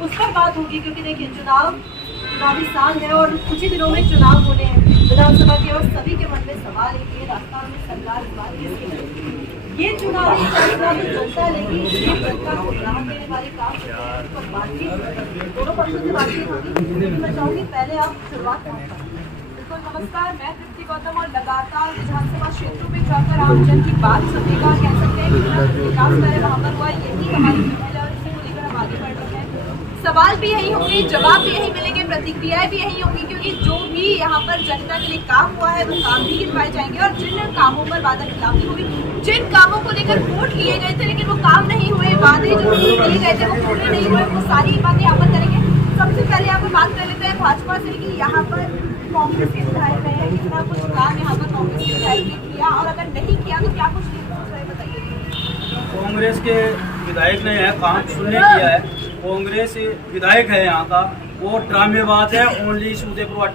उस पर बात होगी, क्योंकि देखिए चुनावी साल है और कुछ ही दिनों में चुनाव होने हैं विधानसभा के, और सभी के मन में सवाल एक ही राजस्थान में सरकार इस बात की ये चुनावी फैसला तो जनता लेगी, ये जनता को राहत देने वाले काम पर बातचीत दोनों पक्षों से बातचीत होगी। मैं चाहूँगी पहले आप शुरुआत करें। नमस्कार, मैं तृप्ति गौतम और लगातार विधानसभा क्षेत्रों में जाकर आमजन की बात सुनेगा, कह सकते हैं कि विकास कार्य वहाँ पर हुआ, यही हमारी पहल है और इसी को लेकर हम आगे बढ़ रहे हैं। सवाल भी यही होंगे, जवाब भी यही मिलेंगे, प्रतिक्रियाएं भी यही होंगी, क्योंकि जो भी यहाँ पर जनता के लिए काम हुआ है वो काम भी गिनवाए जाएंगे और जिन कामों पर वादा खिलाफी हुई, जिन कामों को लेकर वोट लिए गए थे लेकिन वो काम नहीं हुए, वादे जो लिए गए थे वो पूरे नहीं हुए, वो सारी बातें यहाँ पर करेंगे। सबसे पहले यहाँ पर बात कर लेते हैं भाजपा से कि यहाँ पर कांग्रेस के विधायक रहे हैं, कितना कुछ काम यहाँ पर कांग्रेस के विधायक ने किया और अगर नहीं किया तो क्या कुछ नहीं, बताइए। कांग्रेस के विधायक ने यह काम सुनने किया है। कांग्रेस विधायक है यहाँ का, वो ड्रामेबाज है। ओनली उदयपुर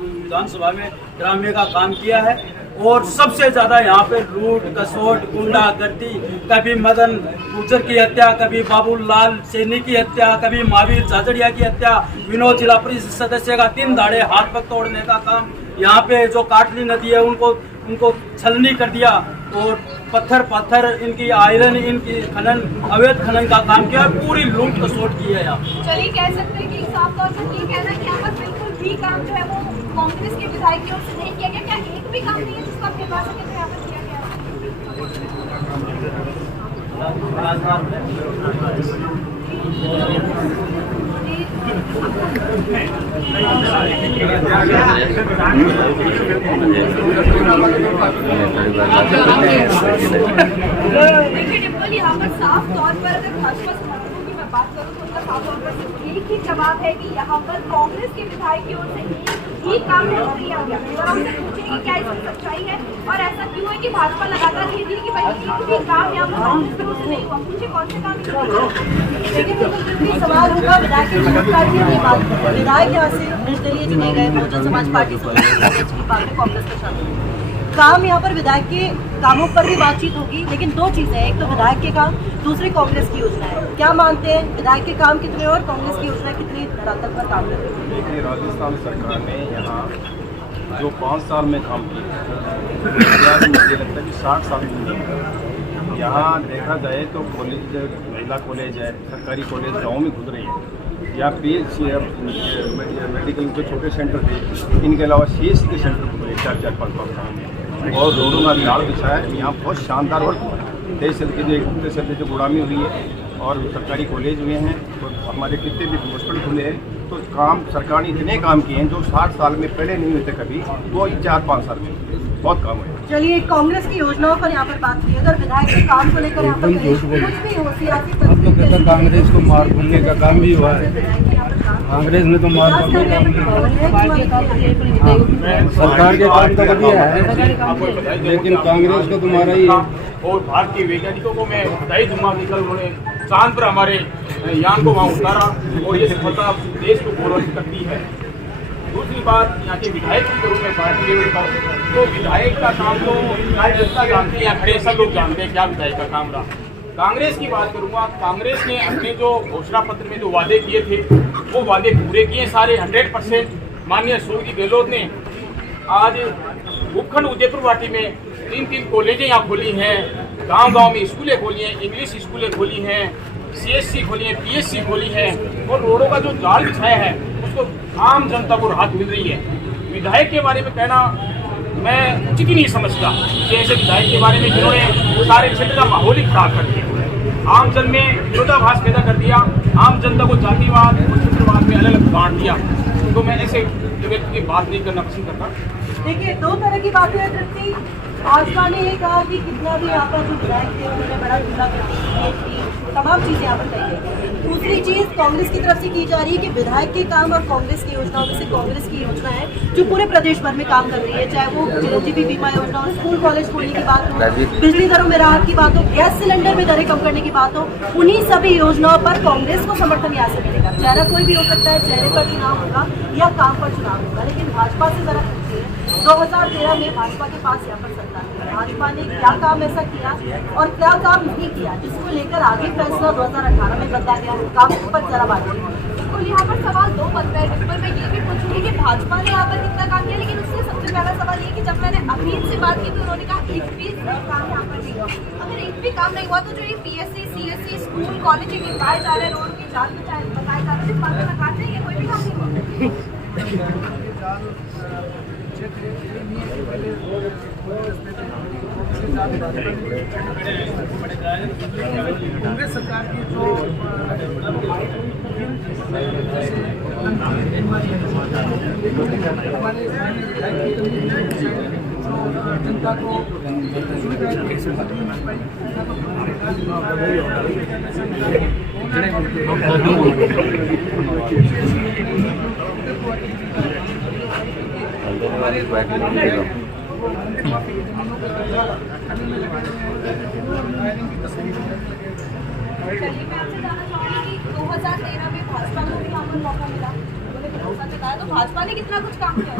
विधानसभा में ड्रामे का काम किया है और सबसे ज्यादा यहाँ पे लूट कसोट गुंडागर्दी, कभी मदन गुर्जर की हत्या, कभी बाबूलाल सैनी की हत्या, कभी महावीर झाझड़िया की हत्या, विनोद जिला परिषद सदस्य का 3 दाड़े हाथ पग तोड़ने का काम, यहाँ पे जो काटली नदी है उनको छलनी कर दिया और पत्थर इनकी आयरन इनकी खनन अवैध खनन का काम किया, पूरी लूट कसोट की है यहाँ। चलिए कह सकते हैं कि साफ तौर पर ये कहना कि यहाँ पर बिल्कुल भी काम जो है वो कांग्रेस के विधायक की ओर से नहीं किया गया। क्या एक भी काम नहीं है जिसको आप निर्वाचन के यहाँ पर किया देखिए डिम्पल, यहाँ पर साफ तौर पर अगर भाजपा समर्थकों की मैं बात करूँ तो उनका साफ तौर पर एक ही जवाब है कि यहाँ पर कांग्रेस के विधायक की ओर से एक ही काम है वो किया गया। और हमसे पूछेंगे कि क्या इसमें सच्चाई है और ऐसा क्यों है कि भाजपा लगातार कहती है कि भाई एक भी काम यहाँ पर कांग्रेस की ओर से नहीं हुआ। पूछे कौन से काम। लेकिन सवाल होगा विधायक की बात, विधायक यहाँ से निर्दलीय चुने गए बहुजन समाज पार्टी से कांग्रेस के साथ काम, यहाँ पर विधायक के कामों पर भी बातचीत होगी। लेकिन 2 चीजें हैं, एक तो विधायक के काम, दूसरी कांग्रेस की योजना है। क्या मानते हैं विधायक के काम कितने और कांग्रेस की योजना कितनी धरातल पर काम कर रही है? देखिए, राजस्थान सरकार ने यहाँ जो 5 साल में काम किया, मुझे लगता है कि 60 साल में यहाँ देखा जाए तो कॉलेज, महिला कॉलेज है, सरकारी कॉलेज गाँव में खुद रही है, या PHC मेडिकल के छोटे सेंटर थे, इनके अलावा CHC के सेंटर खुद रहे 4-4, 5-5 साल में, और रोडों का जाल बिछा है। यहाँ बहुत शानदार और तेईस साल की जो गुलामी हुई है और सरकारी कॉलेज हुए हैं और हमारे कितने भी हॉस्पिटल खुले हैं, तो काम सरकार ने इतने काम किए हैं जो 60 साल में पहले नहीं हुए थे कभी, वो 4-5 साल में बहुत काम है। चलिए कांग्रेस की योजनाओं पर यहाँ पर बात की, अगर विधायक के काम को लेकर यहाँ पर कुछ भी हो सियासी कांग्रेस को मार भूलने का काम भी हुआ है। कांग्रेस ने तो मार भूलने का सरकार के काम तो बढ़िया है, लेकिन कांग्रेस को तुम्हारा ही है। और भारतीय वैज्ञानिकों को मैं बधाई दूंगा, निकल उन्होंने चांद पर हमारे यान को वहाँ उतारा और ये सफलता देश को गौरवित करती है। दूसरी बात, यहाँ के विधायक की करूँ मैं पार्टी लेवल पर, तो विधायक का काम तो जनता जानती है, यहाँ खड़े सब लोग जानते हैं क्या विधायक का काम रहा। कांग्रेस की बात करूँगा, कांग्रेस ने अपने जो घोषणा पत्र में जो वादे किए थे वो वादे पूरे किए सारे 100%। माननीय श्रीमती गहलोत ने आज भूखंड उदयपुर वाटी में 3 कॉलेजें यहाँ खोली हैं, गांव-गांव में स्कूलें खोली हैं, इंग्लिश स्कूलें खोली हैं, CHC खोली है, PHC खोली है, और रोडों का जो जाल बिछाया है उसको आम जनता को राहत मिल रही है। विधायक के बारे में कहना मैं उचित ही नहीं समझता कि ऐसे विधायक के बारे में जिन्होंने सारे क्षेत्र का माहौल ही खराब कर दिया, आम जन में विरोधाभास पैदा कर दिया, आम जनता को जातिवाद और क्षेत्रवाद में अलग अलग बांट दिया, तो मैं ऐसे व्यक्ति की बात नहीं करना पसंद करता। देखिए 2 तरह की बातें हैं तृप्ति। भाजपा ने ये कहा कि कितना भी यहाँ पर जो विधायक थे उन्होंने बड़ा जुमला करती, तमाम चीजें यहाँ पर कही गई। दूसरी चीज कांग्रेस की तरफ से की जा रही है कि विधायक के काम और कांग्रेस की योजनाओं में से कांग्रेस की योजना है जो पूरे प्रदेश भर में काम कर रही है, चाहे वो चिरंजीवी बीमा योजना हो, स्कूल कॉलेज खोलने की बात हो, बिजली दरों में राहत की बात हो, गैस सिलेंडर में दरें कम करने की बात हो, उन्हीं सभी योजनाओं पर कांग्रेस को समर्थन यहाँ से मिलेगा। चेहरा कोई भी हो सकता है, चेहरे पर चुनाव होगा या काम पर चुनाव होगा, लेकिन भाजपा से जरा पूछिए 2013 में भाजपा के पास यहाँ पर सत्ता है, भाजपा ने क्या काम ऐसा किया और क्या काम नहीं किया जिसको लेकर आगे फैसला 2018 में बदला गया, काम पर जरा बात करें। बिल्कुल, यहाँ पर सवाल दो बनता है जिस पर मैं ये भी पूछूंगी कि भाजपा ने यहाँ पर कितना काम किया, लेकिन उससे सबसे पहला सवाल ये कि जब मैंने अखिल से बात की तो उन्होंने कहा एक भी काम यहाँ पर नहीं हुआ। अगर एक भी काम नहीं हुआ तो जो ये PSC CSC स्कूल कॉलेज गिरवाए जा रहे हैं, रोड की जांच बताए जा रहे हैं, इस बात पर नकार देंगे कोई भी काम नहीं हुआ। कांग्रेस सरकार की जो जनता को चलिए मैं आपसे जानना चाहूँगी कि 2013 में भाजपा को भी यहाँ पर मौका मिला, उन्होंने भरोसा जताया, तो भाजपा ने कितना कुछ काम किया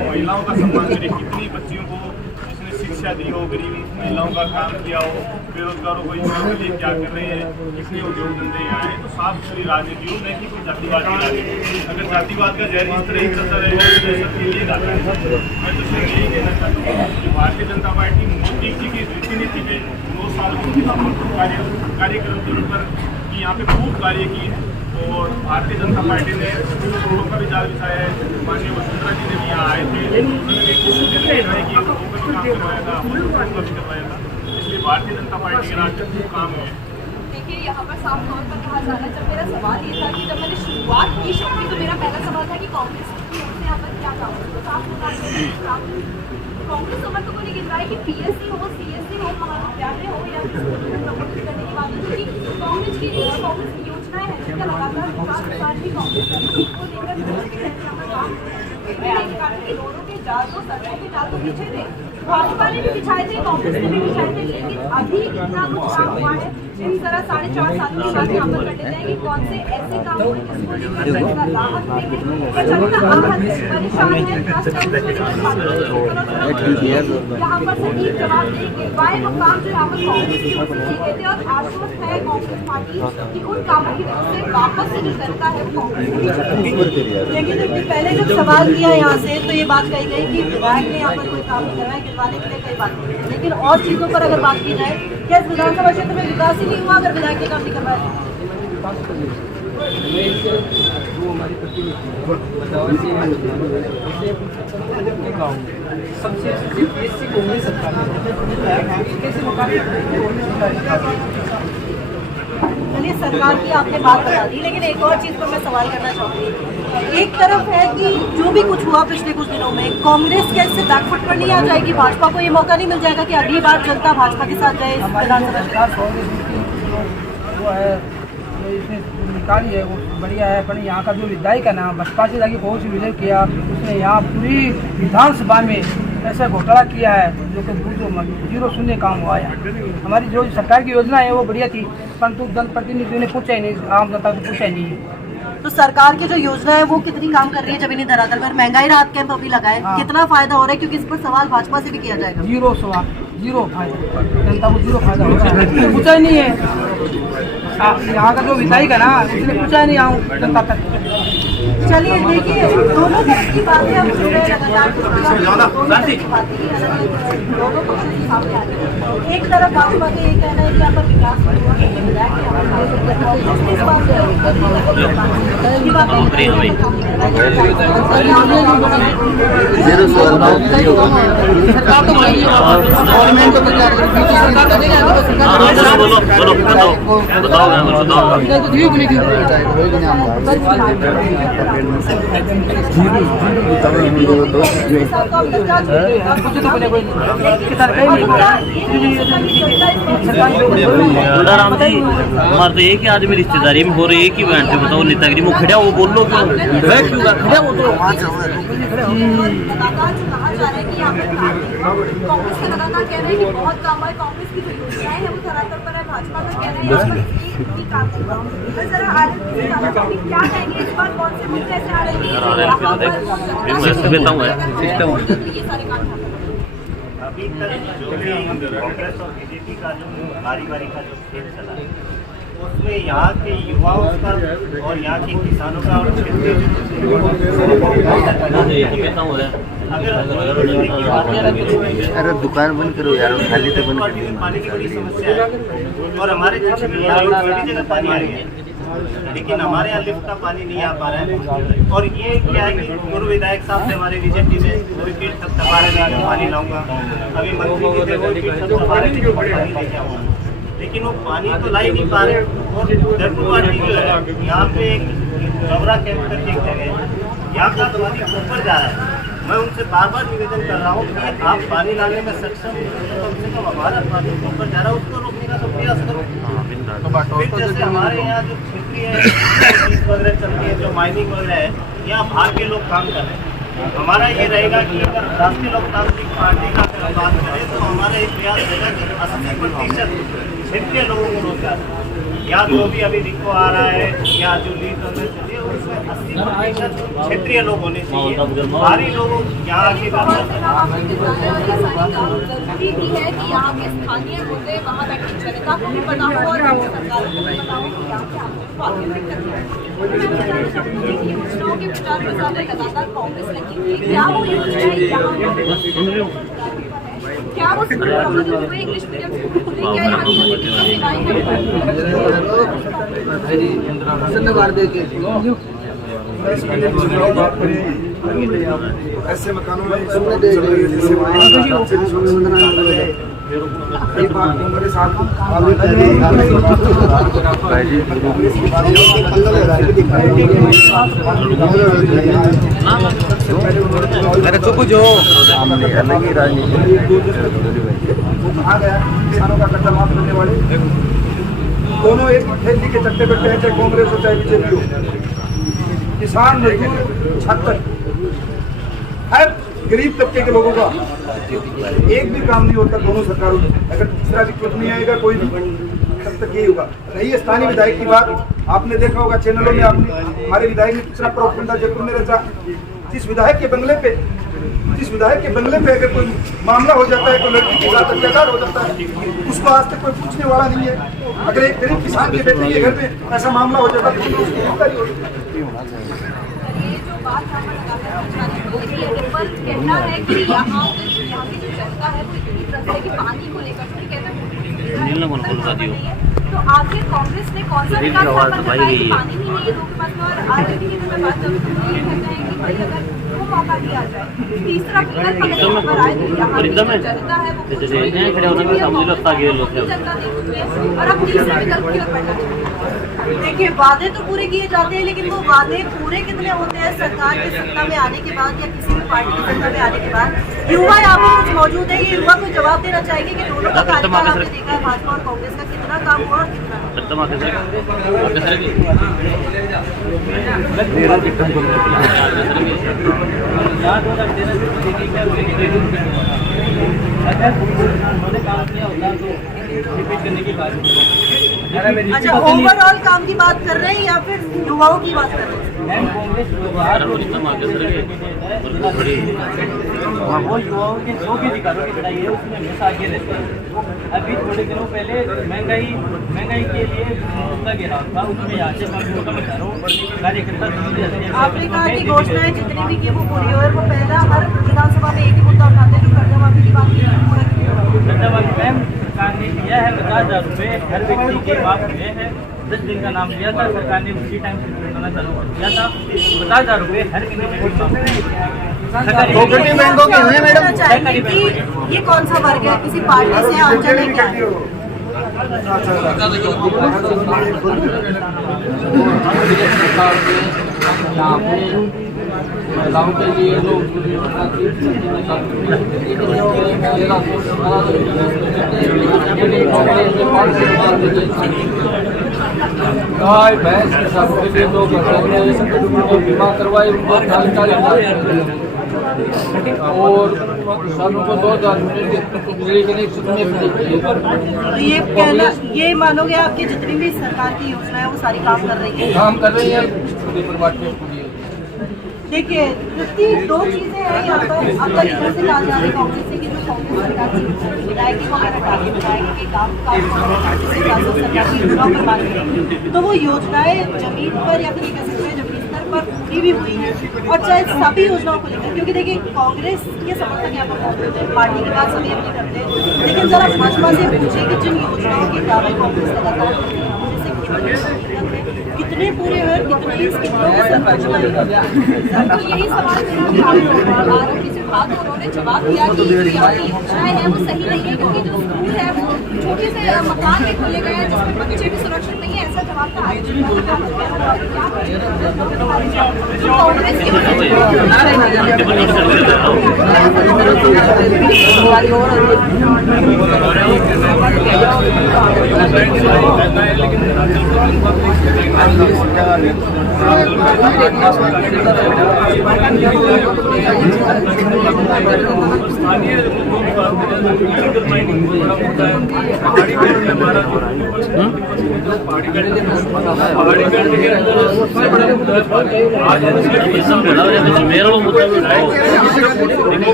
महिलाओं का सम्मान करे, कितनी बच्चियों को इसने शिक्षा दी हो, गरीब महिलाओं का काम किया हो, बेरोजगारों को योजना लिए क्या कर रहे हैं, कितने उद्योग धंधे यहाँ है। तो साफ सुथरी राजनीति हो, नहीं कि कोई जातिवाद की राजनीति। अगर जातिवाद का जहर इस तरह ही चलता रहेगा तो देश लिए जाता है। मैं तो सिर्फ यही कहना चाहता हूँ कि भारतीय जनता पार्टी मोदी जी की रीति नीति पे 2 साल कार्यक्रम के ऊपर कि यहाँ पे खूब कार्य किए हैं और भारतीय जनता पार्टी ने रोडों का भी जाल बिछाया है। माननीय वसुंधरा जी ने भी यहाँ आए थे, उन्होंने भी कोशिश की कि रोडों का भी काम करवाया था, उद्योगों का भी करवाया था। इसलिए भारतीय जनता पार्टी के राज्य में काम है। देखिए, यहाँ पर साफ तौर पर कहा जा रहा है, जब मेरा सवाल ये था कि जब मैंने शुरुआत की शो की तो मेरा पहला सवाल था कि कांग्रेस की ओर से यहाँ पर क्या काम है, तो साफ बता दें कांग्रेस समर्थकों ने गिरवाया कि PSC हो CSC हो महाविद्यालय हो या प्रमोट करने की बात हो, क्योंकि कांग्रेस की योजनाएं हैं जिनका लगातार विकास के साथ भी कांग्रेस कर रही है, उसको लेकर विरोध के तहत यहाँ पर काम कि रोडों के जाल तो सड़कों के जाल तो पीछे थे, भाजपा ने भी बिछाए थे, कांग्रेस ने भी बिछाए थे, लेकिन अभी इतना कुछ काम हुआ है। इन तरह 4.5 साल की बात यहाँ पर कर लेते हैं कि कौन से ऐसे काम हुए जिसको लेकर जनता राहत देंगे या जनता आहत है, परेशान है, यहाँ पर सटीक जवाब नहीं गिर पाए वो काम जो यहाँ पर कांग्रेस की ओर से किए गए थे और आश्वस्त है कांग्रेस पार्टी कि उन कामों की वजह से वापस से जो जनता है वो कांग्रेस। लेकिन पहले जब सवाल किया यहाँ से तो ये बात कही गई कि विधायक ने यहाँ पर कोई काम नहीं करवाया, गिरवाने के लिए कई बात की, लेकिन और चीजों पर अगर बात की जाए, क्या इस विधानसभा क्षेत्र में विकास ही नहीं हुआ अगर विधायक ने काम नहीं करवाया? सबसे PSC कांग्रेस सरकार कैसे मुकाबला चलिए, सरकार की आपने बात बता दी, लेकिन एक और चीज पर मैं सवाल करना चाहूँगी। एक तरफ है कि जो भी कुछ हुआ पिछले कुछ दिनों में, कांग्रेस कैसे बैकफुट पर नहीं आ जाएगी, भाजपा को ये मौका नहीं मिल जाएगा कि अगली बार जनता भाजपा के साथ जाए विधानसभा? वो है जो इसने निकाली है वो बढ़िया है, पर यहाँ का जो विधायक है ना, बसपा से जाके बहुत सी विजय किया, उसने यहाँ पूरी विधानसभा में ऐसा घोटाला किया है जो कि 0 काम हुआ है। हमारी जो सरकार की योजना है वो बढ़िया थी, परंतु जनप्रतिनिधियों ने पूछा ही नहीं, आम जनता को पूछा ही नहीं। तो सरकार की जो योजना है वो कितनी काम कर रही है जब इन्हें धरातल पर महंगाई राहत कैंप अभी लगाए, कितना फायदा हो रहा है? क्योंकि इस पर सवाल भाजपा से भी किया जाएगा। 0 फायदा, जनता को 0 फायदा हो रहा है, पूछा ही नहीं है। यहाँ का जो विधायक है ना, उसने पूछा ही नहीं आऊँ जनता तक। चलिए, देखिए, दोनों तरफ की बातें हम सुन रहे हैं लगातार, दोनों पक्षों की सामने आ रही है। एक तरफ भाजपा का ये कहना है कि यहाँ पर विकास हुआ, विधायक ने यहाँ पर इस बात पे बताओ राम जी हमारे तो एक ही आदमी रिश्तेदारी में हो रही है कि बहन से बताओ नेतागिरी में खड़ा वो बोल लो क्यों वह क्यों खड़ा वो तो लगातार जो कहा जा रहा है कि यहाँ पे कांग्रेस का लगातार कह रहे हैं कि बहुत काम है, कांग्रेस की जो योजनाएं है वो धरातल पर है, भाजपा का कह रहे हैं यहाँ पर एक काम कर रहा हूँ। तो जरा क्या कहेंगे इस बार कौन से मुद्दे ऐसे आ रहे हैं तो ये सारे काम अभी तक जो भी कांग्रेस और बीजेपी का जो बारी का जो खेल चला है उसमें यहाँ के युवाओं का और यहाँ के किसानों का और क्षेत्रीय अरे दुकान बंद करो यार, खाली तो बंद कर पानी की बड़ी समस्या है और हमारे क्षेत्र में सभी जगह पानी आ रही है, लेकिन हमारे यहाँ लिफ्ट का पानी नहीं आ पा रहा है। और ये क्या है कि पूर्व विधायक साहब से हमारे बीजेपी में कोई पीठ तक दबा रहे हैं, पानी लाऊंगा, अभी मंत्री जी थे वो पीठ तक दबा रहे थे पानी लेके आऊँगा, लेकिन वो पानी तो ला ही नहीं पा रहे। और दर्दुवाटी जो है यहाँ पे एक डबरा कैंप करके एक जगह है, यहाँ का पानी ऊपर जा रहा है। मैं उनसे बार बार निवेदन कर रहा हूँ कि आप पानी लाने में सक्षम हो तो कम से कम हमारा पानी ऊपर जा रहा है उसको रोकने का तो प्रयास करो। फिर जैसे हमारे यहाँ जो क्षेत्रीय वगैरह चलती है, जो माइनिंग वगैरह है, यहाँ बाहर के लोग काम कर रहे हैं। हमारा ये रहेगा कि अगर राष्ट्रीय लोकतांत्रिक पार्टी का अगर बात करें तो हमारा एक प्रयास रहेगा कि 80% क्षेत्रीय लोगों को रोजगार, या जो भी अभी रिको आ रहा है या जो लीड चल रही है उसमें 80% क्षेत्रीय लोग होने चाहिए, बाहरी लोगों यहाँ के जरूरी भी है कि यहाँ के स्थानीय मुद्दे वहाँ बैठी जनता को भी पता हो और सरकार को भी पता हो कि यहाँ पे आपको आगे दिक्कत है। योजनाओं के प्रचार प्रसार में लगातार कांग्रेस लगी हुई है, क्या वो योजनाएं यहाँ क्या वो इंग्लिश मीडियम स्कूल खुले, क्या यहाँ की सेवाएं ऐसे मकानों में एक बात मेरे साथ अरे चुप जो अलग ही राजनीति कहा गया किसानों का कर्जा माफ करने वाले दोनों एक थैली के चट्टे बैठे हैं, चाहे कांग्रेस हो चाहे बीजेपी हो। किसान मजदूर छात्र हर गरीब तबके के लोगों का एक भी काम नहीं होता दोनों सरकारों में। अगर तीसरा विकल्प नहीं आएगा कोई भी, तब तक यही होगा। रही स्थानीय विधायक की बात, आपने देखा होगा चैनलों में, आपने हमारे विधायक ने कितना प्रोपगेंडा जयपुर में रचा। जिस विधायक के बंगले पे अगर कोई मामला हो जाता है, कोई लड़की के साथ अत्याचार हो जाता है, उसको आज तक कोई पूछने वाला नहीं है। अगर एक गरीब किसान के बेटे के घर में ऐसा मामला हो जाता है तो उसको गिरफ्तारी होती है। बात यहाँ पर लगातार कहना है कि यहाँ की जो जनता है वो इतनी त्रस्त है कि पानी को लेकर कहते हैं तो आखिर कांग्रेस ने कौन सा विकास करवाया कि पानी ही नहीं है लोगों के पास। और आरजेडी की मैं बात करूँ तो ये कहते हैं कि भाई अगर वो मौका दिया जाए, तीसरा विकल्प अगर यहाँ पर आए तो यहाँ की जो जनता है वो जनता देखती है और अब तीसरे विकल्प की ओर बढ़ना चाहिए। देखिए वादे तो पूरे किए जाते हैं, लेकिन वो वादे पूरे कितने होते हैं सरकार के सत्ता में आने के बाद या किसी भी पार्टी की सत्ता में आने के बाद। युवा यहाँ पे कुछ मौजूद है, ये युवा को जवाब देना चाहेंगे कि दोनों का कार्यकाल आपने देखा है भाजपा और कांग्रेस का, कितना काम हुआ और कितना अच्छा ओवरऑल काम की बात कर रहे हैं या फिर युवाओं की बात कर रहे हैं? वो युवाओं के जो भी अधिकारों की लड़ाई है उसमें हमेशा आगे रहते हैं। अभी थोड़े दिनों पहले महंगाई के लिए मुद्दा घेराव था, उसमें यहाँ से कार्यकर्ता। आपने कहा कि घोषणाएं जितनी भी की वो पूरी और वो पहला हर विधानसभा में एक ही मुद्दा उठाते हैं जो कर्जा माफी की बात की कर्जा माफी मैम सरकार ने दिया है 50,000 रुपये हर व्यक्ति के माफ हुए हैं। 10 दिन का नाम दिया था सरकार ने, उसी टाइम से करना चालू कर दिया था। 50,000 रुपये हर कोऑपरेटिव बैंकों के हैं मैडम। ये कौन सा वर्ग है, किसी पार्टी से आमजन है क्या? यहाँ पे महिलाओं के लिए जो गाय भैंस सबके लिए तो बीमा करवाए उनको और किसानों को 2000 बिजली कनेक्शन में फ्री किए। तो ये कहना, ये मानोगे आपकी जितनी भी सरकार की योजना है वो सारी काम कर रही है? काम कर रही है परिवार के। देखिए इतनी दो चीजें हैं यहाँ पर। अब तक इधर से कहा जा रही है कांग्रेस से कि जो कांग्रेस सरकार की विधायक को अगर हटा के विधायक के काम सरकार की योजनाओं पर बात करें तो वो योजनाएं जमीन पर या फिर कह सकते हैं जमीन स्तर पर पूरी भी हुई है, और चाहे सभी योजनाओं को लेकर, क्योंकि देखिए कांग्रेस के समर्थक यहाँ पर मौजूद है, पार्टी की बात सभी अपनी करते हैं, लेकिन जरा भाजपा से पूछे कि जिन योजनाओं के दावे कांग्रेस लगातार करती है कितने पूरे हुए, कितने कितनों को संरचना तो यही सवाल आरोपी से बात उन्होंने जवाब दिया कि जो यहाँ की योजनाएं हैं वो सही नहीं है, क्योंकि जो स्कूल है वो छोटे से मकान में खोले गए हैं जिसमें बच्चे भी सुरक्षित नहीं है। ऐसा जवाब था कांग्रेस की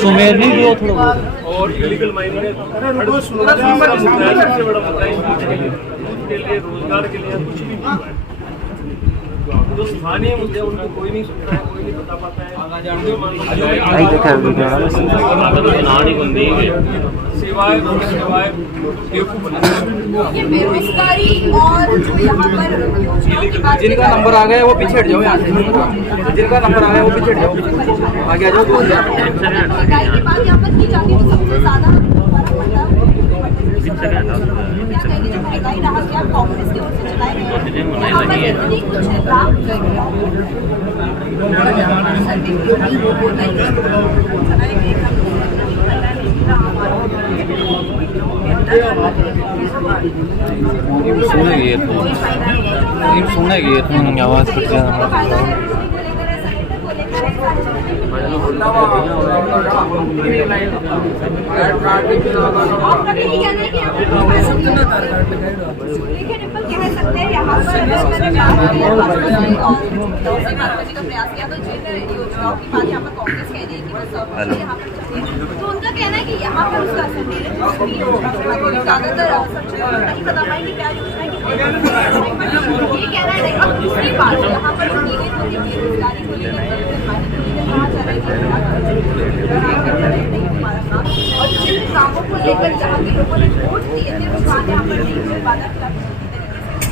सुमेर नहीं दियो थोड़ा और इलीगल माइनिंग है सबसे बड़ा मुद्दा है के लिए रोजगार के लिए कुछ नहीं मिल रहा है। जो स्थानीय मुद्दे उनको कोई नहीं सुनता है, कोई नहीं बता पाता है। सेवाएं ये बेरोजगारी और जो यहाँ पर योजनाओं की बात जिनका नंबर आ गया वो पीछे हट जाओ, यहाँ से जिनका नंबर आ गया वो पीछे हट जाओ, आगे आ जाओ। महंगाई की बात यहाँ पर की जाती है तो सबसे ज्यादा क्या कहेंगे जो महंगाई राहत क्या कांग्रेस की ओर से चलाए गए यहाँ पर इतनी कुछ लाभ सुनेगी आवाज कट जाना। सकते हैं यहाँ पर जी का प्रयास किया तो जिन योजनाओं की बात यहाँ पर कांग्रेस कह रही है कि वो सब यहाँ पर चले, तो उनका कहना है कि यहाँ पर उसका असर नहीं है। ज्यादातर नहीं बता पाएंगे क्या योजना है, ये कहना है। अब दूसरी बात यहाँ पर बेरोजगारी को लेकर कहा जा रहा है और जिन कामों को लेकर जहाँ के लोगों ने वोट दिए थे वो काम यहाँ पर नहीं हुए, बाधा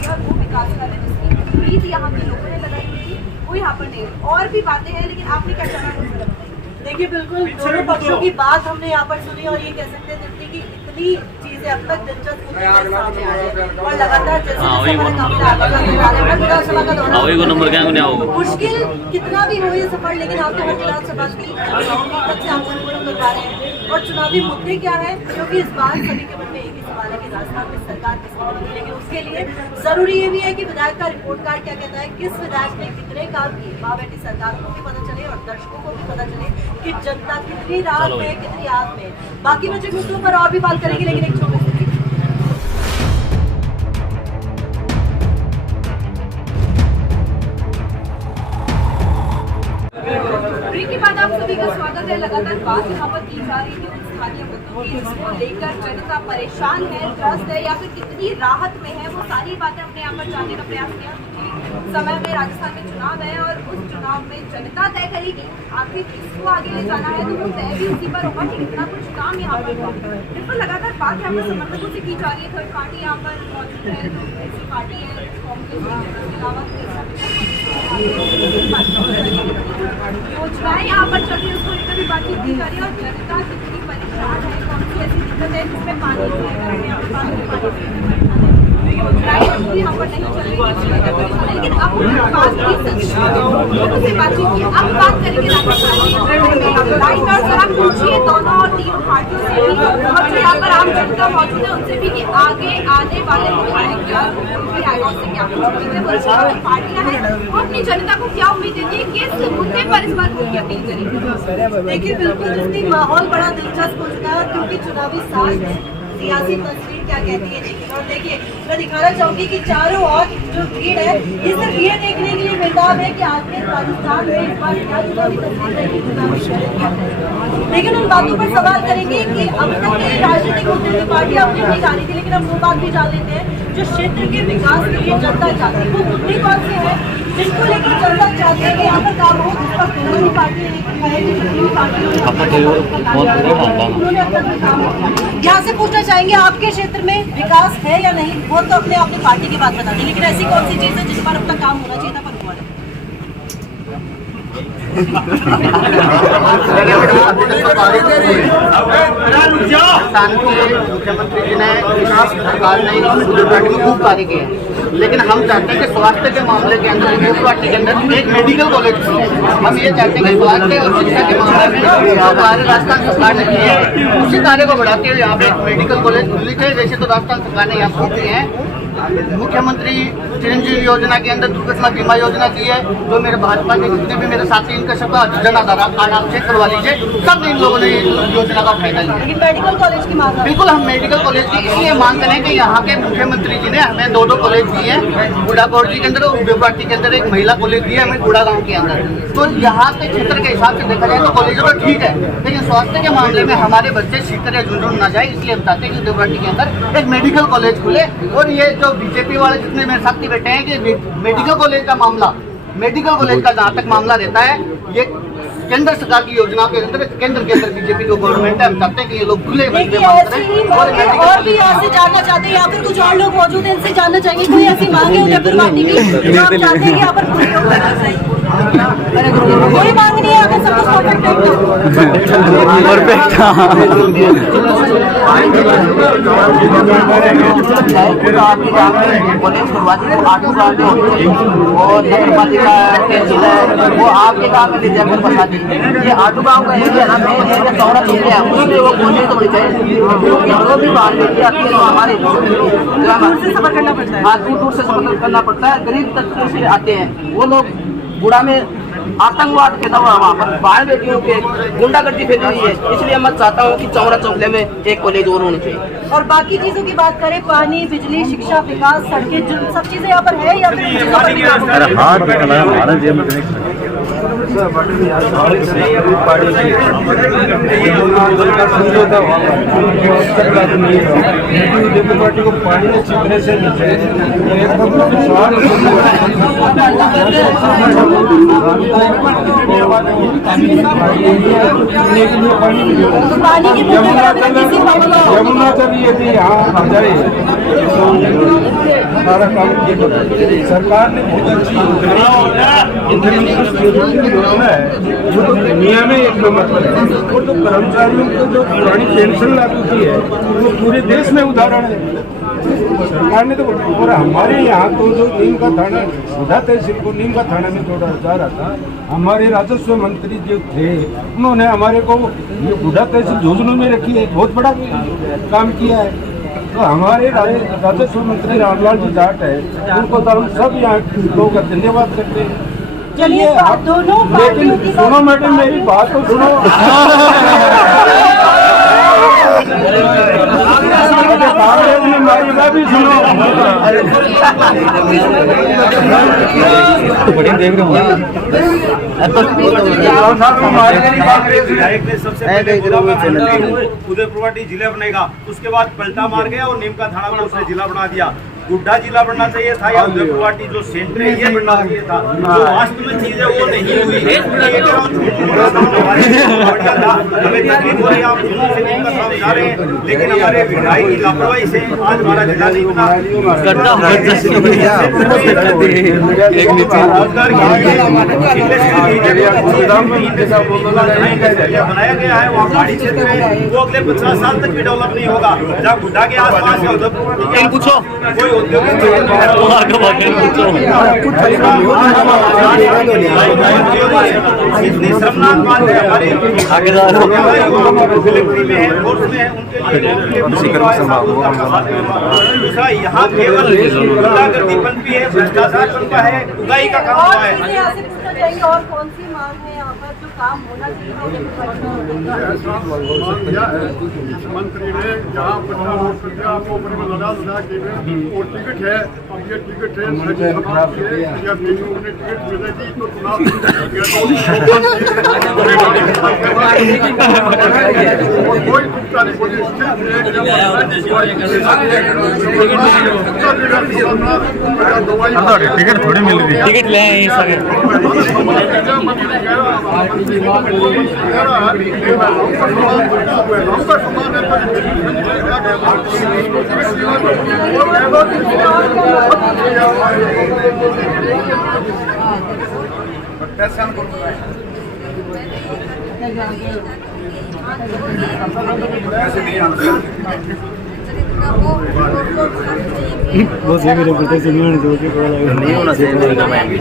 वो विकास कार्य जिसकी उम्मीद यहाँ के लोगों ने लगाई हुई थी वो यहाँ पर नहीं। और भी बातें हैं, लेकिन आपने क्या कहना है? देखिए बिल्कुल दोनों पक्षों की बात हमने यहाँ पर सुनी, और ये कह सकते हैं जितनी की इतनी चीजें अब तक दिलचस्प होती है सामने आ रही है, और लगातार जैसे विधानसभा का दौरा मुश्किल कितना भी हो ये सफर, लेकिन आप तो हर विधानसभा की तक से आप संपूर्ण करवा रहे हैं। और चुनावी मुद्दे क्या है, क्योंकि इस बार सभी के मन में एक ही सवाल है कि राजस्थान में सरकार किसकी बनेगी, लेकिन उसके लिए जरूरी ये भी है कि विधायक का रिपोर्ट कार्ड क्या कहता है, किस विधायक ने कितने काम किए, वहाँ बैठी सरकार को भी पता चले और दर्शकों को भी पता चले कि जनता कितनी राहत में, कितनी राहत में। बाकी बचे मुद्दों पर और भी बात करेंगे, लेकिन एक छोटे से के बाद आप सभी का स्वागत है। लगातार बात यहाँ पर की जा रही है स्थानीय मुद्दों की, इसको लेकर जनता परेशान है, त्रस्त है या फिर कितनी राहत में है, वो सारी बातें हमने यहाँ पर जानने का प्रयास किया। समय में राजस्थान में चुनाव है और उस चुनाव में जनता तय करेगी आखिर किसको आगे ले जाना है, तो वो तय भी उसी पर होगा कि कितना कुछ काम यहाँ पर हुआ। बिल्कुल लगातार बात यहाँ पर समर्थकों से की जा रही है। थर्ड पार्टी यहाँ पर मौजूद है, जो ऐसी पार्टी है कांग्रेस के अलावा योजनाएं यहाँ पर चल रही है उसको लेकर भी बातचीत की जा रही है। और जनता कितनी परेशान है, कौन सी ऐसी दिक्कत है जिसमें पानी योजनाएं बिल्कुल यहाँ पर नहीं चल रही, लेकिन अब बात की लोगों से बातचीत की। अब बात करेंगे राइट और जरा पूछिए दोनों तीनों पार्टियों से भी और जो यहाँ पर आम जनता मौजूद है उनसे भी कि आगे आने वाले पार्टियां हैं वो अपनी जनता को क्या उम्मीद देती है, किस मुद्दे पर इस बार उनकी अपील करेंगे। देखिए बिल्कुल जिसकी माहौल बड़ा दिलचस्प हो चुका है क्योंकि चुनावी साल है, सियासी तस्वीर क्या कहती है देखिए। और देखिए मैं दिखाना चाहूंगी कि चारों ओर जो भीड़ है ये सिर्फ ये देखने के लिए बेताब है कि आखिर राजस्थान में इस बार क्या चुनावी तस्वीर रहेगी, चुनावी शहर क्या रहेगा। लेकिन उन बातों पर सवाल करेंगे कि अब तक कई राजनीतिक मुद्दे की पार्टियां अपनी अपनी जानी थी, लेकिन हम वो बात भी जान लेते हैं जो क्षेत्र के विकास के लिए जनता चाहती है वो मुद्दे कौन से हैं जिनको लेकर जनता चाहती है कि यहाँ पर काम हो, जिस पर दोनों पार्टी उन्होंने अब तक काम किया। यहाँ से पूछना चाहेंगे आपके क्षेत्र में विकास है या नहीं, वो तो अपने अपनी पार्टी की बात बता दें, लेकिन ऐसी कौन सी चीज़ है जिस पर अब तक काम होना चाहिए था पर हुआ नहीं। मुख्यमंत्री जी ने विकास सरकार ने खूब कार्य किए हैं, लेकिन हम चाहते हैं कि स्वास्थ्य के मामले के अंदर पार्टी के अंदर एक मेडिकल कॉलेज हम ये चाहते हैं कि स्वास्थ्य और शिक्षा के मामले में जो कार्य राजस्थान सरकार ने किए हैं उसी कार्य को बढ़ाते हुए यहाँ पे एक मेडिकल कॉलेज खुलनी चाहिए। वैसे तो राजस्थान सरकार ने यहाँ खूब किए हैं। मुख्यमंत्री चिरंजीवी योजना के अंदर दुर्घटना बीमा योजना की है, जो मेरे भाजपा के जितने भी मेरे साथी इनका सबका जन आधार कार्ड चेक करवा लीजिए, सब इन लोगों ने योजना का फायदा लिया। लेकिन मेडिकल कॉलेज की मांग बिल्कुल हम मेडिकल कॉलेज की इसलिए मांग करें कि यहाँ के मुख्यमंत्री जी ने हमें दो कॉलेज दिए हैं, गुड़ाकोट जी के अंदर और बेपाटी के अंदर एक महिला कॉलेज दिया है हमें गुड़ा गाँव के अंदर। तो यहाँ के क्षेत्र के हिसाब से देखा जाए तो कॉलेज तो ठीक है, लेकिन स्वास्थ्य के मामले में हमारे बच्चे सीखकर या झुंझुन ना जाए, इसलिए हम चाहते हैं कि देवघाटी के अंदर एक मेडिकल कॉलेज खुले। और ये जो बीजेपी वाले जितने मेरे साथी बैठे हैं कि मेडिकल कॉलेज का मामला, मेडिकल कॉलेज का जहाँ तक मामला रहता है ये केंद्र सरकार की योजनाओं के अंदर केंद्र के अंदर बीजेपी जो गवर्नमेंट है हम चाहते हैं कि ये लोग खुले मन से मांग करें। और भी यहाँ से जानना चाहते हैं, यहाँ पर कुछ और लोग मौजूद हैं, इनसे जानना चाहेंगे कोई ऐसी मांग है उदयपुर पार्टी की जो आप चाहते हैं कि यहाँ पर पूरी हो। कोई मांग नहीं है, अगर सब कुछ परफेक्ट और नगर पालिका तहसील है वो आपके गाँव में ले जाकर बसा दी। ये आटू गाँव का एरिया ना मेन एरिया चौड़ा एरिया है, उसमें वो कोशिश तो बड़ी चाहिए क्योंकि जो भी बाहर बेटी आती है तो हमारे दूर से सफर करना पड़ता है। हाँ दूर से सफर करना पड़ता है, गरीब तबके से आते हैं वो लोग। बुढ़ा में आतंकवाद फैला हुआ, वहाँ पर बाहर बेटियों के गुंडागर्दी फैली हुई है, इसलिए मैं चाहता हूँ कि चौरा चौकले में एक कॉलेज और होनी चाहिए। और बाकी चीजों की बात करें, पानी, बिजली, शिक्षा, विकास, सड़कें, जो सब चीजें यहाँ पर है या पार्टी को पानी में छिपने से यमुना जब यदि यहाँ आ जाए हमारा काम किया। सरकार ने बहुत अच्छी योजना है जो तो दुनिया में एक मतलब है, और जो कर्मचारियों को जो पुरानी पेंशन लागू की है वो पूरे देश में उदाहरण है सरकार ने तो। और हमारे यहाँ तो जो नीम का थाना बुधा तहसील को नीम का थाना में जोड़ा जा रहा था, हमारे राजस्व मंत्री जो थे उन्होंने हमारे को ये बुधा तहसील झुंझुनू में रखी है, बहुत बड़ा काम किया है। तो हमारे राजस्व मंत्री रामलाल जी जाट है, उनको तो हम सब यहाँ लोग धन्यवाद करते हैं। चलिए आप दोनों लेकिन सुनो मैडम मेरी बात तो सुनो। कांग्रेस में हमारी बात भी सुनो। उदयपुर जिला बनेगा, उसके बाद पलटा मार गया और नीम का थाना को उसने जिला बना दिया। गुड्डा जिला बनना चाहिए था या उदयपुर जो सेंटर है ये बनना चाहिए था। जो वास्तव में चीज है वो नहीं हुई। लेकिन हमारे विधायक की लापरवाही से आज हमारा जिला नहीं बना। बनाया गया है वहाँ पहाड़ी क्षेत्र में, वो अगले 50 साल तक भी डेवलप नहीं होगा। जब गुड्डा के आसपास या उदयपुर पूछो कोई इतनी शर्मनाक बात है हमारे मिलिट्री में है, फोर्स में है, उनके लिए दूसरा यहाँ केवल गुंडागर्दी पनपी है, भ्रष्टाचार पनपा है, उगाई का काम हुआ है। चाहिए और कौन सी मांग है यहाँ पर जो काम होना चाहिए? मंत्री ने जहाँ 50 वोट कर दिया आपको ऊपर में लगा के वो टिकट है, अब ये टिकट है या टिकट मिलेगी तो चुनाव कोई टूटता नहीं, कोई टिकट थोड़ी मिल रही है, टिकट ले आए सारे। वो से मेरे बेटे से नहीं होने के बोला नहीं होना चाहिए नहीं कमाएंगे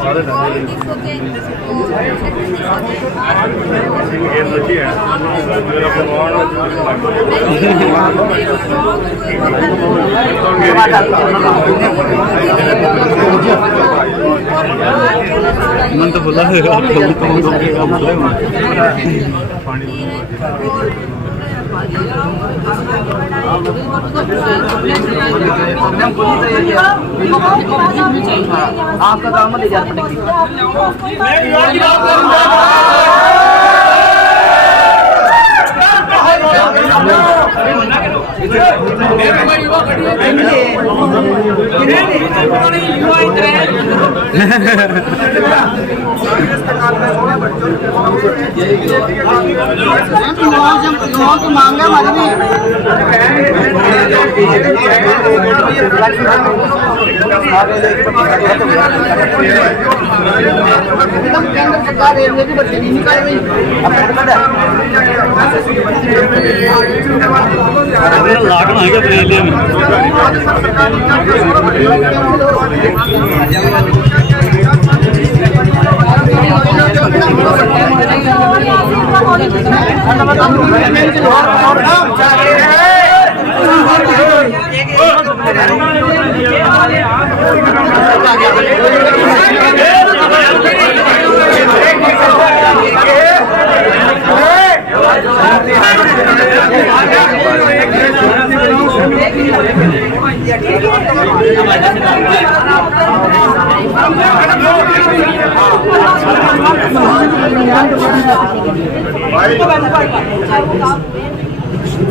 मन तो बोला है आपका काम ले जा पड़ेगी। युवाओं की मांग है हमारी केंद्र सरकार रेलवे की बच्चे नहीं निकाल रही। लागना है क्या रेलवे में?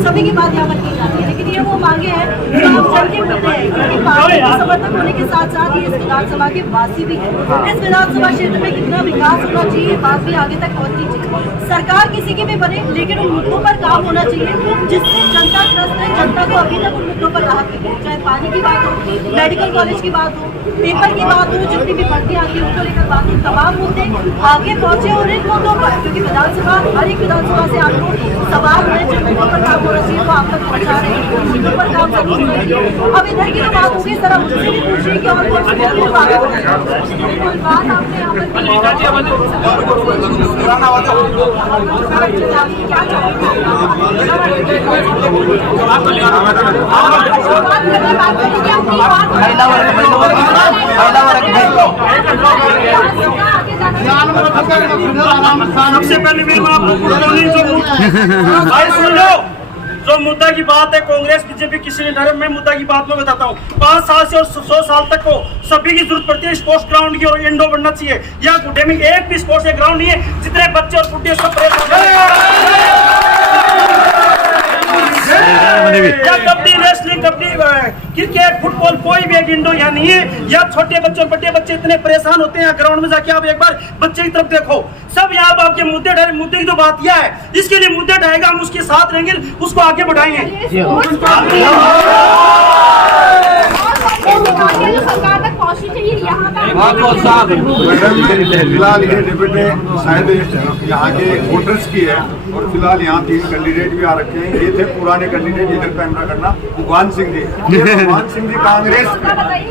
सभी की बात यहाँ पर की जाती है, लेकिन ये वो मांगे हैं जो आप जन के मुद्दे हैं, क्योंकि पार्टी के समर्थक होने के साथ साथ ये इस विधानसभा के वासी भी है। इस विधानसभा क्षेत्र में कितना विकास होना चाहिए, बात भी आगे तक पहुँचनी चाहिए। सरकार किसी की भी बने, लेकिन उन मुद्दों पर काम होना चाहिए जिससे जनता त्रस्त है, जनता को अभी तक उन मुद्दों पर राहत मिले। चाहे पानी की बात हो, मेडिकल कॉलेज की बात हो, पेपर की बात हो, जितनी भी भर्ती आती है उनको लेकर बात हो, तमाम मुद्दे आगे पहुँचे और इन मुद्दों पर, क्योंकि विधानसभा हर एक विधानसभा से आपको सवाल है जिन मुद्दों पर काम होना चाहिए वो आप तक पहुँचा रहे हैं, मुद्दों पर काम जरूर करिए। अब इधर की तो बात होगी, जरा मुझसे भी पूछिए कि और कौन सी बात हो रही है। बात आपने यहाँ पर क्या सबसे पहले मैं आपको सुन लो, जो मुद्दा की बात है कांग्रेस बीजेपी किसी ने धर्म में मुद्दा की बात में बताता हूँ। 5 साल से और 100 साल तक को सभी की जरूरत पड़ती है स्पोर्ट्स ग्राउंड की और इंडोर बनना चाहिए। यहाँ गुड्डे में एक भी स्पोर्ट्स ग्राउंड नहीं है, जितने बच्चे और बुढ़े सब kabaddi, wrestling, kabaddi, cricket, football, कोई भी एक इंडोर यहाँ नहीं है। यहाँ छोटे बच्चे और बड़े बच्चे इतने परेशान होते हैं, ग्राउंड में जाके आप एक बार बच्चे की तरफ देखो, सब यहाँ आपके मुद्दे ढाए। मुद्दे की तो बात यह है, इसके लिए मुद्दे ढाएगा, हम उसके साथ रहेंगे, उसको आगे बढ़ाएंगे। जो सरकार तक पहुंचनी चाहिए यहाँ फिलहाल ये डिबेट शायद यहाँ के वोटर्स की है और फिलहाल यहाँ 3 कैंडिडेट भी आ रखे हैं। ये थे पुराने कैंडिडेट, इधर कैमरा करना, भगवान सिंह जी। भगवान सिंह जी कांग्रेस,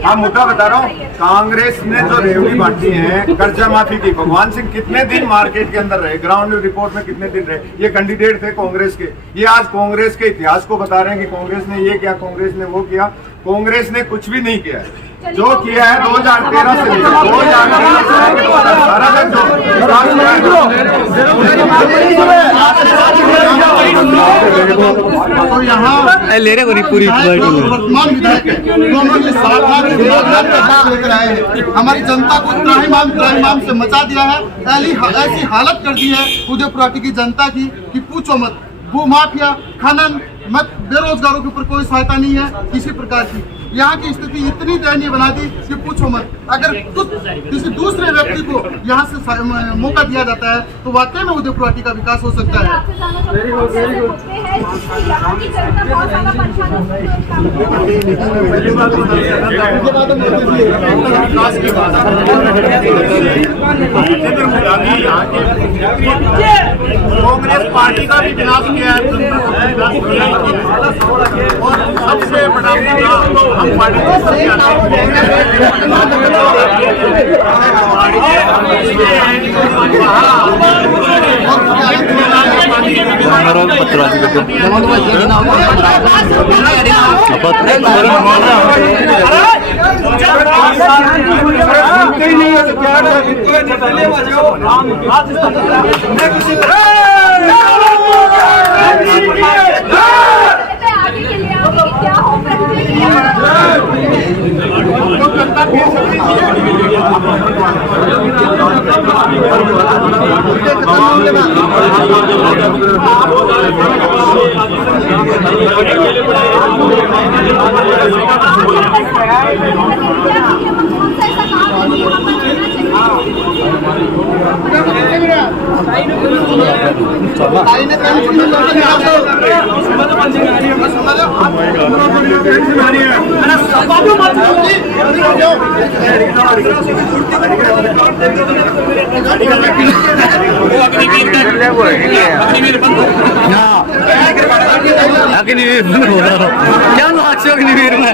हाँ मुद्दा बता रहा हूँ, कांग्रेस ने जो रेवड़ी बांटी है कर्जा माफी की, भगवान सिंह कितने दिन मार्केट के अंदर रहे, ग्राउंड रिपोर्ट में कितने दिन रहे, ये कैंडिडेट थे कांग्रेस के। ये आज कांग्रेस के इतिहास को बता रहे हैं कि कांग्रेस ने ये किया, कांग्रेस ने वो किया। कांग्रेस ने कुछ भी नहीं किया है। जो किया है 2013 से लेकर 2018 तक तो यहाँ ले रहे पूरी वर्तमान विधायक दोनों के साथ लेकर आए हैं, हमारी जनता को त्राहिमाम से मचा दिया है। ऐसी हालत कर दी है उदयपुर की जनता की कि पूछो मत। भू माफिया, खनन, मत, बेरोजगारों के ऊपर कोई सहायता नहीं है किसी प्रकार की। यहाँ की स्थिति इतनी दयनीय बना दी कि पूछो मत। अगर किसी दूसरे व्यक्ति को यहाँ से मौका दिया जाता है तो वाकई में उदयपुर का विकास हो सकता है। कांग्रेस पार्टी का भी विनाश किया है और सबसे बड़ा मुद्दा हम पार्टी आगे के लिए क्या हो अग्निवीर बंद हो रहा क्या नाच अग्निवीर में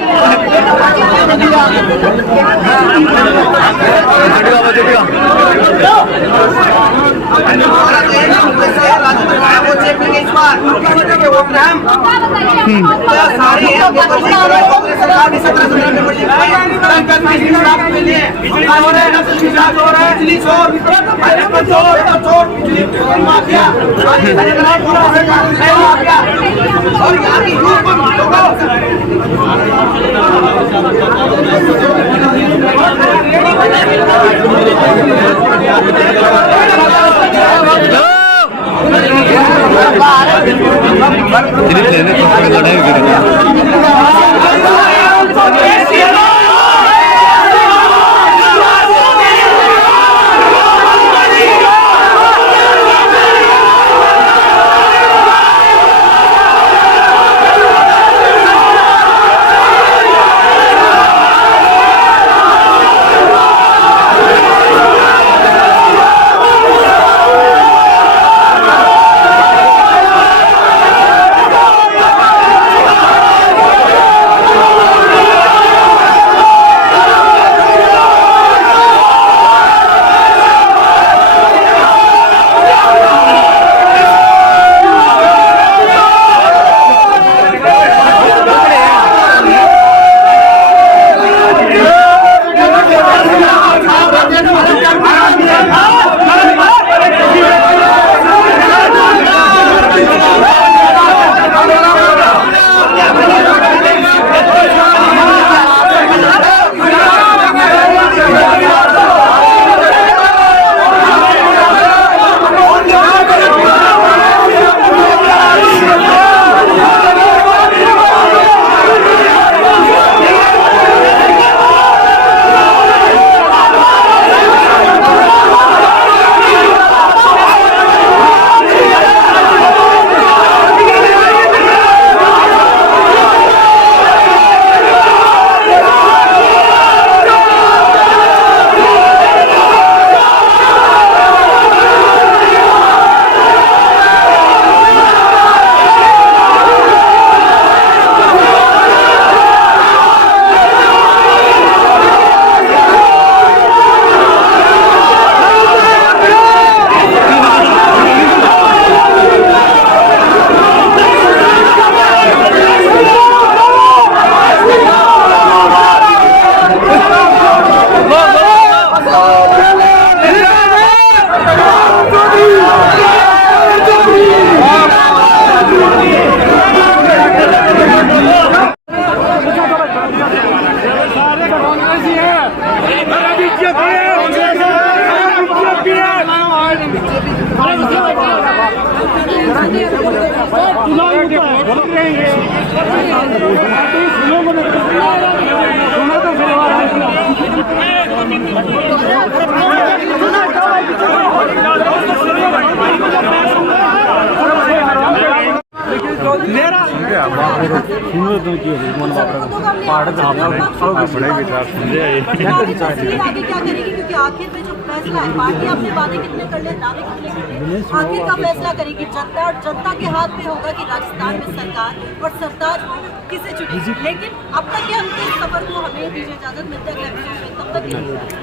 आगे क्या करेगी, क्योंकि आखिर में जो फैसला है, पार्टी अपने वादे कितने कर ले, दावे कितने कर ले, आखिर का फैसला करेगी जनता, और जनता के हाथ में होगा कि राजस्थान में सरकार और सरताज वो किसे चुनेगी। लेकिन अब तक के हमने इस सफर को हमें दीजिए इजाजत, मिलते हैं अगले एपिसोड में, तब तक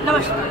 नमस्कार।